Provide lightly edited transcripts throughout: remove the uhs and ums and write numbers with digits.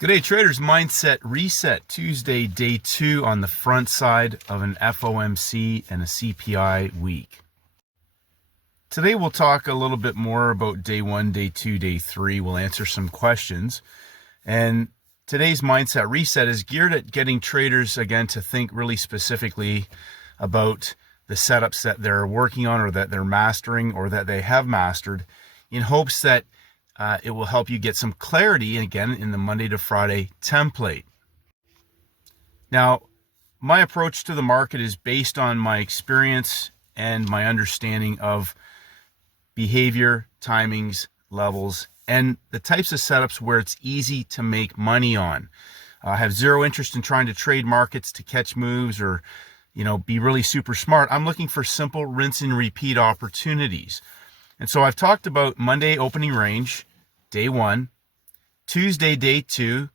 G'day traders, Mindset Reset Tuesday, day 2 on the front side of an FOMC and a CPI week. Today we'll talk a little bit more about day 1, day 2, day 3. We'll answer some questions. And today's Mindset Reset is geared at getting traders, again, to think really specifically about the setups that they're working on or that they're mastering or that they have mastered, in hopes that it will help you get some clarity, again, in the Monday to Friday template. Now, my approach to the market is based on my experience and my understanding of behavior, timings, levels, and the types of setups where it's easy to make money on. I have zero interest in trying to trade markets to catch moves or, be really super smart. I'm looking for simple rinse and repeat opportunities. And so I've talked about Monday opening range, day 1, Tuesday, day 2,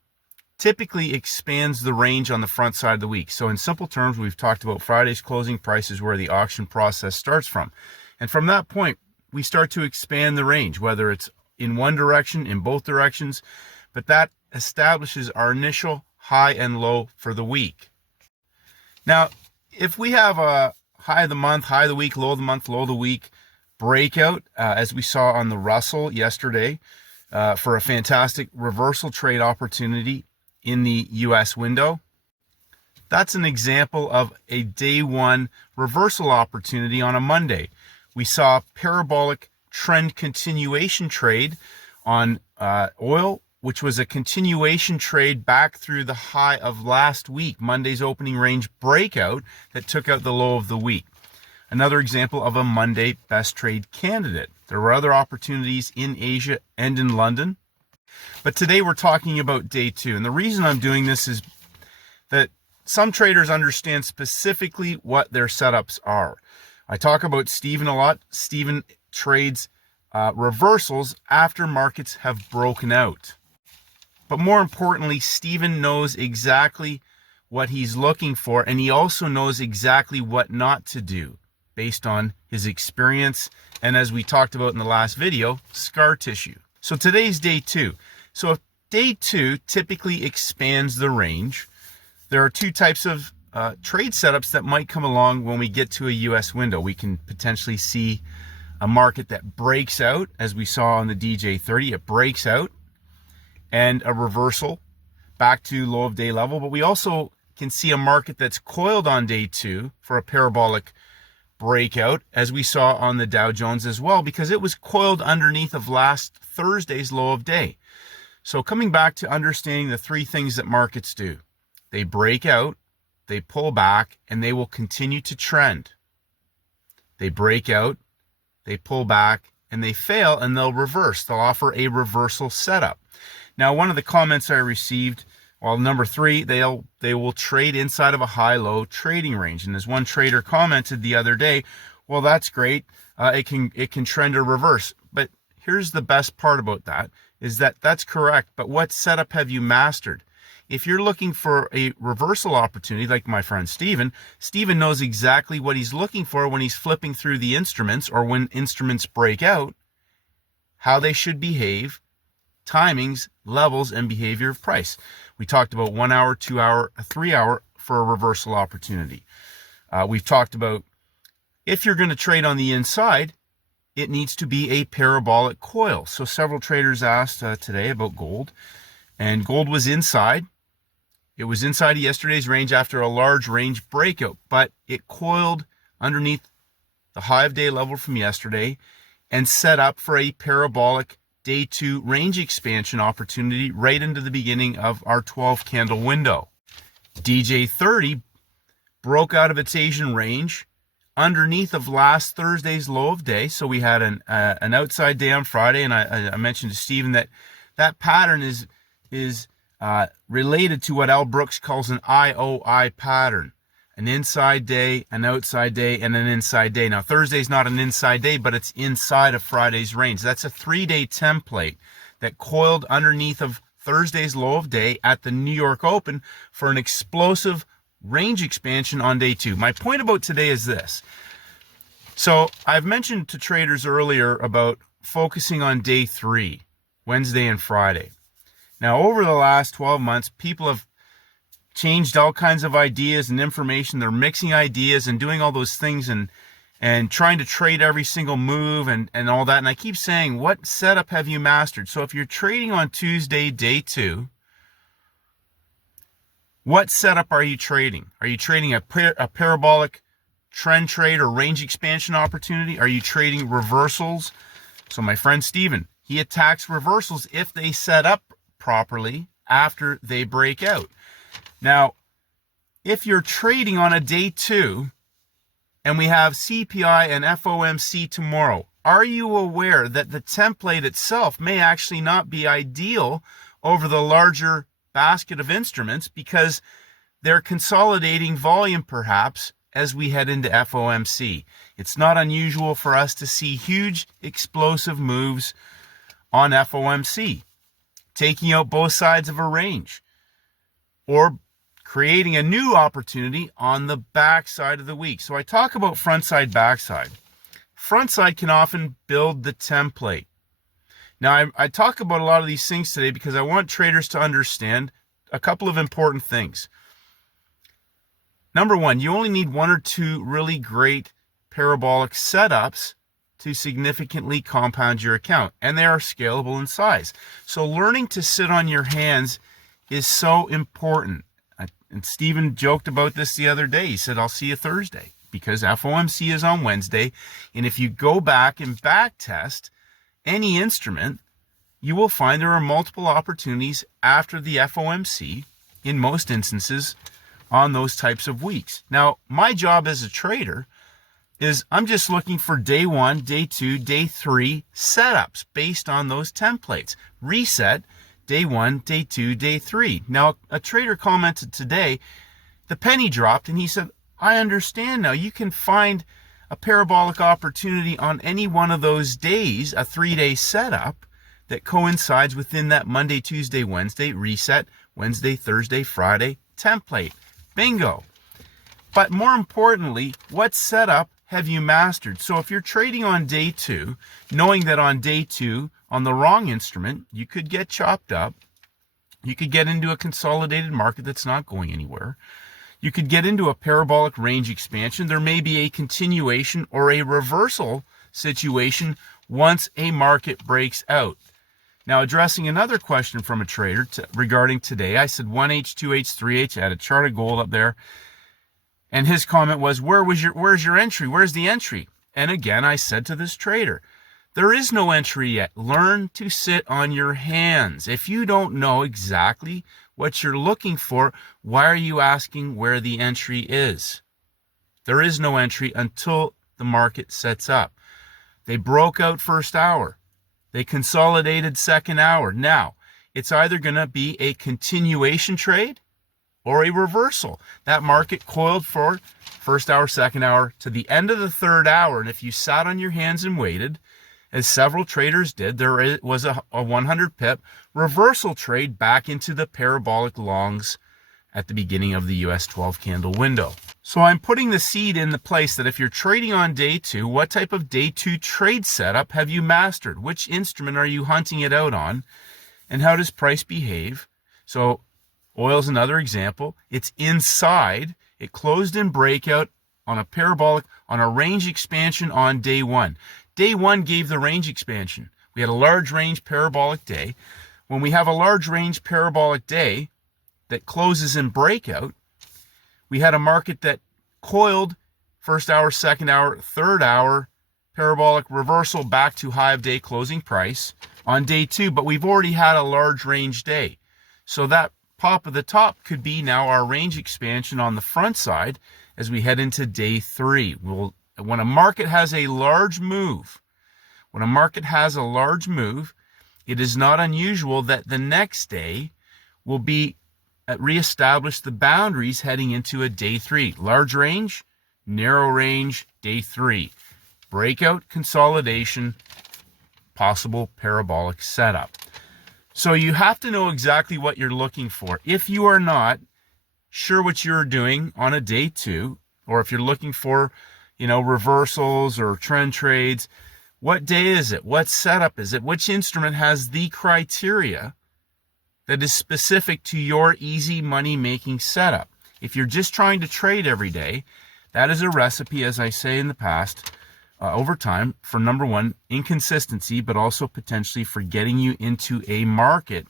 typically expands the range on the front side of the week. So in simple terms, we've talked about Friday's closing prices where the auction process starts from. And from that point, we start to expand the range, whether it's in one direction, in both directions, but that establishes our initial high and low for the week. Now, if we have a high of the month, high of the week, low of the month, low of the week breakout, as we saw on the Russell yesterday, for a fantastic reversal trade opportunity in the US window. That's an example of a day 1 reversal opportunity on a Monday. We saw parabolic trend continuation trade on oil, which was a continuation trade back through the high of last week, Monday's opening range breakout that took out the low of the week. Another example of a Monday best trade candidate. There were other opportunities in Asia and in London. But today we're talking about day 2. And the reason I'm doing this is that some traders understand specifically what their setups are. I talk about Stephen a lot. Stephen trades reversals after markets have broken out. But more importantly, Stephen knows exactly what he's looking for, and he also knows exactly what not to do, based on his experience, and as we talked about in the last video, scar tissue. So today's day 2. So if day 2 typically expands the range, there are 2 types of trade setups that might come along when we get to a US window. We can potentially see a market that breaks out, as we saw on the DJ30, it breaks out, and a reversal back to low of day level. But we also can see a market that's coiled on day 2 for a parabolic breakout, as we saw on the Dow Jones as well, because it was coiled underneath of last Thursday's low of day. So coming back to understanding the 3 things that markets do: they break out, they pull back, and they will continue to trend. They break out, they pull back, and they fail, and they'll reverse. They'll offer a reversal setup. Now, one of the comments I received, well, number 3, they will trade inside of a high-low trading range. And as one trader commented the other day, well, that's great. It can trend or reverse. But here's the best part about that, is that that's correct. But what setup have you mastered? If you're looking for a reversal opportunity, like my friend Stephen knows exactly what he's looking for when he's flipping through the instruments, or when instruments break out, how they should behave, timings, levels, and behavior of price. We talked about 1 hour, 2 hour, 3 hour for a reversal opportunity. We've talked about, if you're going to trade on the inside, it needs to be a parabolic coil. So several traders asked today about gold, and gold was inside. It was inside of yesterday's range after a large range breakout, but it coiled underneath the high of day level from yesterday and set up for a parabolic day 2 range expansion opportunity right into the beginning of our 12 candle window. DJ30 broke out of its Asian range underneath of last Thursday's low of day. So we had an outside day on Friday, and I mentioned to Stephen that pattern is related to what Al Brooks calls an IOI pattern. An inside day, an outside day, and an inside day. Now, Thursday's not an inside day, but it's inside of Friday's range. That's a 3-day template that coiled underneath of Thursday's low of day at the New York Open for an explosive range expansion on day 2. My point about today is this. So I've mentioned to traders earlier about focusing on day 3, Wednesday and Friday. Now, over the last 12 months, people have changed all kinds of ideas and information. They're mixing ideas and doing all those things and trying to trade every single move and all that. And I keep saying, what setup have you mastered? So if you're trading on Tuesday, day 2, what setup are you trading? Are you trading a parabolic trend trade or range expansion opportunity? Are you trading reversals? So my friend Steven, he attacks reversals if they set up properly after they break out. Now, if you're trading on a day 2 and we have CPI and FOMC tomorrow, are you aware that the template itself may actually not be ideal over the larger basket of instruments because they're consolidating volume perhaps as we head into FOMC? It's not unusual for us to see huge explosive moves on FOMC, taking out both sides of a range or creating a new opportunity on the backside of the week. So I talk about front side, backside. Front side can often build the template. Now, I talk about a lot of these things today because I want traders to understand a couple of important things. Number one, you only need 1 or 2 really great parabolic setups to significantly compound your account, and they are scalable in size. So learning to sit on your hands is so important. And Steven joked about this the other day. He said, I'll see you Thursday, because FOMC is on Wednesday. And if you go back and back test any instrument, you will find there are multiple opportunities after the FOMC in most instances on those types of weeks. Now, my job as a trader is I'm just looking for day 1, day 2, day 3 setups based on those templates. Reset, day 1, day 2, day 3. Now, a trader commented today, the penny dropped, and he said, I understand now. You can find a parabolic opportunity on any one of those days, a 3-day setup that coincides within that Monday, Tuesday, Wednesday, reset, Wednesday, Thursday, Friday template. Bingo. But more importantly, what setup have you mastered? So if you're trading on day 2, knowing that on day 2, on the wrong instrument, you could get chopped up. You could get into a consolidated market that's not going anywhere. You could get into a parabolic range expansion. There may be a continuation or a reversal situation once a market breaks out. Now, addressing another question from a trader regarding today, I said 1H, 2H, 3H. I had a chart of gold up there. And his comment was, where's your entry? Where's the entry? And again, I said to this trader, there is no entry yet. Learn to sit on your hands. If you don't know exactly what you're looking for, why are you asking where the entry is? There is no entry until the market sets up. They broke out first hour. They consolidated second hour. Now, it's either going to be a continuation trade or a reversal. That market coiled for first hour, second hour to the end of the third hour. And if you sat on your hands and waited, as several traders did, there was a 100 pip reversal trade back into the parabolic longs at the beginning of the US 12 candle window. So I'm putting the seed in the place that if you're trading on day 2, what type of day 2 trade setup have you mastered? Which instrument are you hunting it out on? And how does price behave? So oil's another example. It's inside. It closed in breakout on a parabolic, on a range expansion on day 1. Day 1 gave the range expansion. We had a large range parabolic day. When we have a large range parabolic day that closes in breakout, we had a market that coiled first hour, second hour, third hour, parabolic reversal back to high of day closing price on day 2, but we've already had a large range day. So that pop of the top could be now our range expansion on the front side as we head into day 3. When a market has a large move, it is not unusual that the next day will be reestablish the boundaries heading into a day 3. Large range, narrow range, day 3. Breakout, consolidation, possible parabolic setup. So you have to know exactly what you're looking for. If you are not sure what you're doing on a day 2, or if you're looking for, reversals or trend trades, what day is it? What setup is it? Which instrument has the criteria that is specific to your easy money making setup. If you're just trying to trade every day, that is a recipe, as I say in the past, over time, for number one, inconsistency, but also potentially for getting you into a market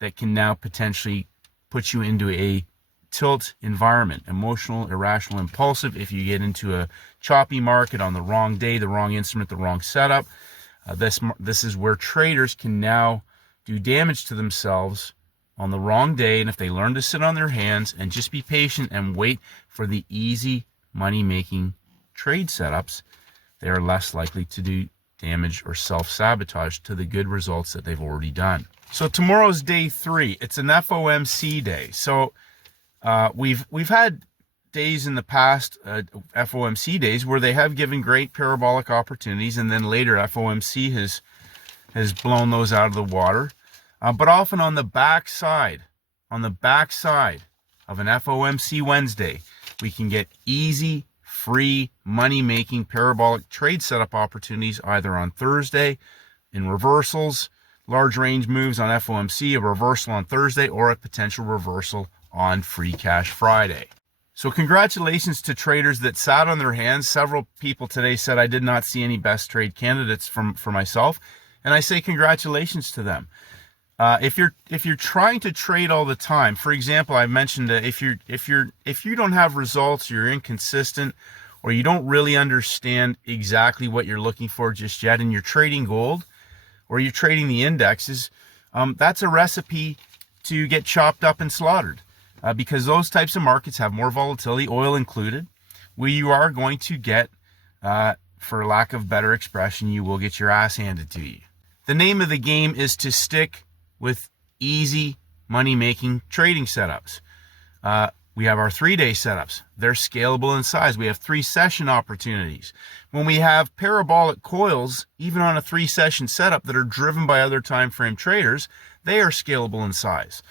that can now potentially put you into a tilt environment, emotional, irrational, impulsive. If you get into a choppy market on the wrong day, the wrong instrument, the wrong setup, this is where traders can now do damage to themselves on the wrong day. And if they learn to sit on their hands and just be patient and wait for the easy money-making trade setups, they are less likely to do damage or self-sabotage to the good results that they've already done. So tomorrow's day 3. It's an FOMC day. So we've had days in the past, FOMC days, where they have given great parabolic opportunities, and then later FOMC has blown those out of the water. But often on the backside of an FOMC Wednesday, we can get easy, free, money-making parabolic trade setup opportunities either on Thursday in reversals, large range moves on FOMC, a reversal on Thursday, or a potential reversal on Free Cash Friday. So congratulations to traders that sat on their hands. Several people today said I did not see any best trade candidates for myself, and I say congratulations to them. If you're trying to trade all the time, for example, I mentioned that if you don't have results, you're inconsistent, or you don't really understand exactly what you're looking for just yet, and you're trading gold, or you're trading the indexes, that's a recipe to get chopped up and slaughtered, because those types of markets have more volatility, oil included, where you are going to get, for lack of better expression, you will get your ass handed to you. The name of the game is to stick with easy money-making trading setups. We have our 3-day setups. They're scalable in size. We have 3-session opportunities. When we have parabolic coils, even on a 3-session setup that are driven by other time frame traders, they are scalable in size.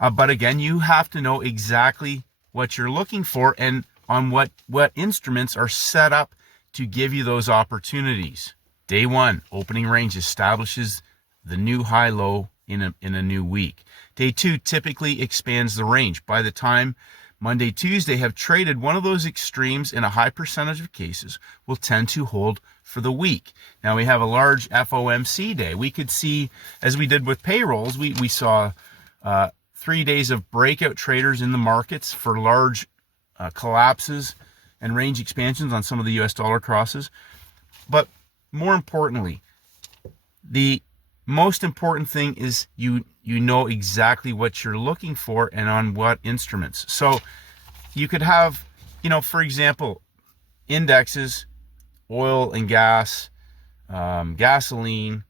But again, you have to know exactly what you're looking for and on what instruments are set up to give you those opportunities. Day 1, opening range establishes the new high-low in a new week. Day 2 typically expands the range. By the time Monday, Tuesday have traded, one of those extremes in a high percentage of cases will tend to hold for the week. Now we have a large FOMC day. We could see, as we did with payrolls, we saw 3 days of breakout traders in the markets for large collapses and range expansions on some of the US dollar crosses. But more importantly, the most important thing is you know exactly what you're looking for and on what instruments. So you could have, for example, indexes, oil and gas, gasoline,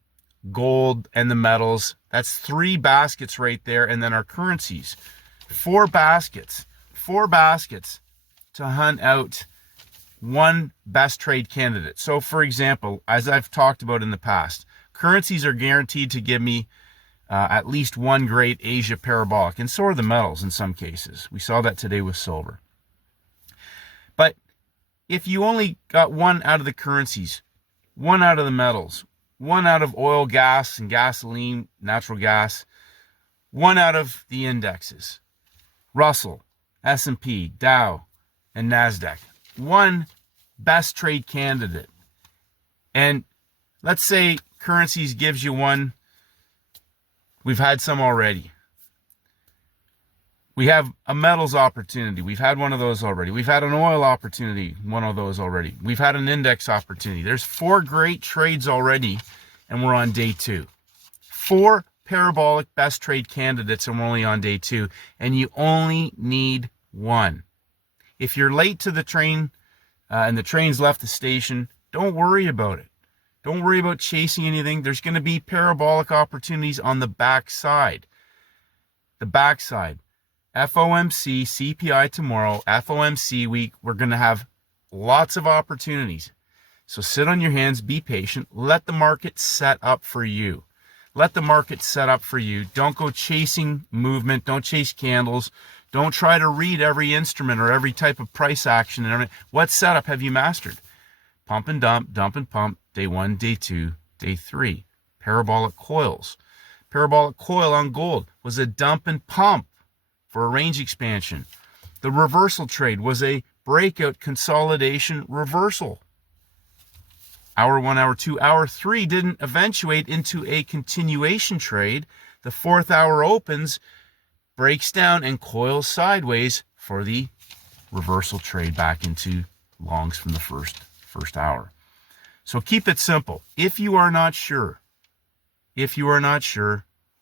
gold, and the metals. That's 3 baskets right there. And then our currencies, 4 baskets to hunt out one best trade candidate. So for example, as I've talked about in the past, currencies are guaranteed to give me at least one great Asia parabolic, and so are the metals in some cases. We saw that today with silver. But if you only got one out of the currencies, one out of the metals, one out of oil, gas, and gasoline, natural gas, one out of the indexes, Russell, S&P, Dow, and NASDAQ, one best trade candidate, and let's say currencies gives you one. We've had some already. We have a metals opportunity. We've had one of those already. We've had an oil opportunity, one of those already. We've had an index opportunity. There's 4 great trades already, and we're on day 2. 4 parabolic best trade candidates, and we're only on day 2, and you only need one. If you're late to the train and the train's left the station, don't worry about it. Don't worry about chasing anything. There's going to be parabolic opportunities on the backside. The backside. FOMC, CPI tomorrow, FOMC week. We're going to have lots of opportunities. So sit on your hands, be patient. Let the market set up for you. Let the market set up for you. Don't go chasing movement. Don't chase candles. Don't try to read every instrument or every type of price action. And what setup have you mastered? Pump and dump and pump. Day 1, day 2, day 3. Parabolic coils. Parabolic coil on gold was a dump and pump for a range expansion. The reversal trade was a breakout consolidation reversal. Hour 1, hour 2, hour 3 didn't eventuate into a continuation trade. The 4th hour opens, breaks down, and coils sideways for the reversal trade back into longs from the first hour. So keep it simple. If you are not sure,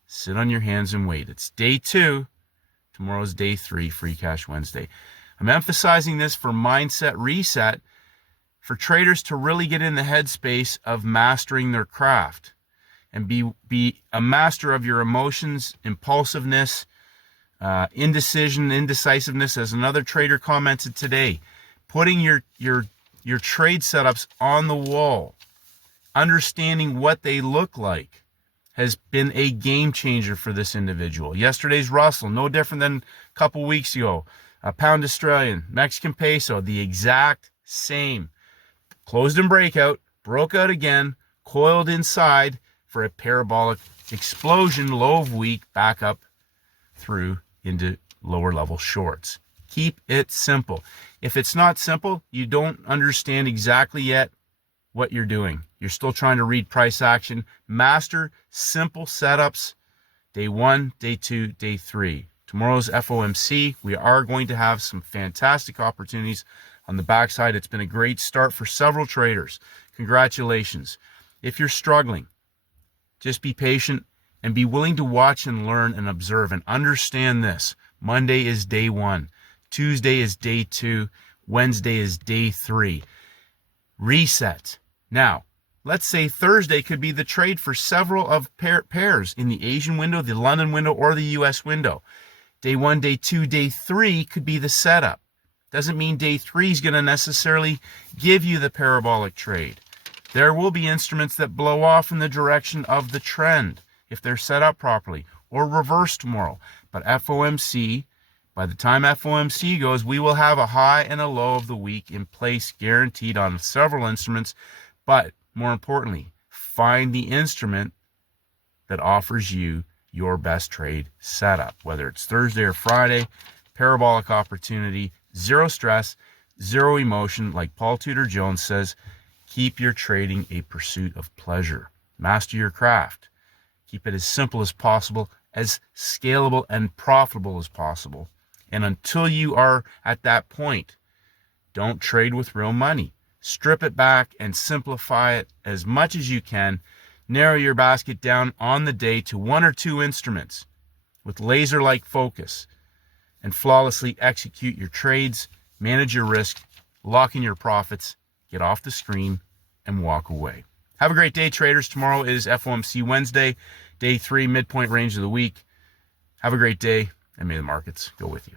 sit on your hands and wait. It's day 2. Tomorrow's day 3, Free Cash Wednesday. I'm emphasizing this for mindset reset, for traders to really get in the headspace of mastering their craft and be a master of your emotions, impulsiveness, indecision, indecisiveness, as another trader commented today. Putting your trade setups on the wall, understanding what they look like, has been a game changer for this individual. Yesterday's Russell, no different than a couple weeks ago. A pound Australian, Mexican peso, the exact same. Closed in breakout, broke out again, coiled inside for a parabolic explosion, low of week, back up through into lower level shorts. Keep it simple. If it's not simple, you don't understand exactly yet what you're doing. You're still trying to read price action. Master simple setups. Day 1, day 2, day 3. Tomorrow's FOMC. We are going to have some fantastic opportunities on the backside. It's been a great start for several traders. Congratulations. If you're struggling, just be patient and be willing to watch and learn and observe and understand this. Monday is day 1. Tuesday is day 2. Wednesday is day 3. Reset. Now, let's say Thursday could be the trade for several of pairs in the Asian window, the London window, or the US window. Day 1, day 2, day 3 could be the setup. Doesn't mean day 3 is going to necessarily give you the parabolic trade. There will be instruments that blow off in the direction of the trend if they're set up properly, or reverse tomorrow. But FOMC, by the time FOMC goes, we will have a high and a low of the week in place, guaranteed on several instruments. But more importantly, find the instrument that offers you your best trade setup, whether it's Thursday or Friday. Parabolic opportunity, zero stress, zero emotion. Like Paul Tudor Jones says, keep your trading a pursuit of pleasure. Master your craft. Keep it as simple as possible, as scalable and profitable as possible. And until you are at that point, don't trade with real money. Strip it back and simplify it as much as you can. Narrow your basket down on the day to 1 or 2 instruments with laser-like focus, and flawlessly execute your trades, manage your risk, lock in your profits, get off the screen, and walk away. Have a great day, traders. Tomorrow is FOMC Wednesday, day 3, midpoint range of the week. Have a great day, and may the markets go with you.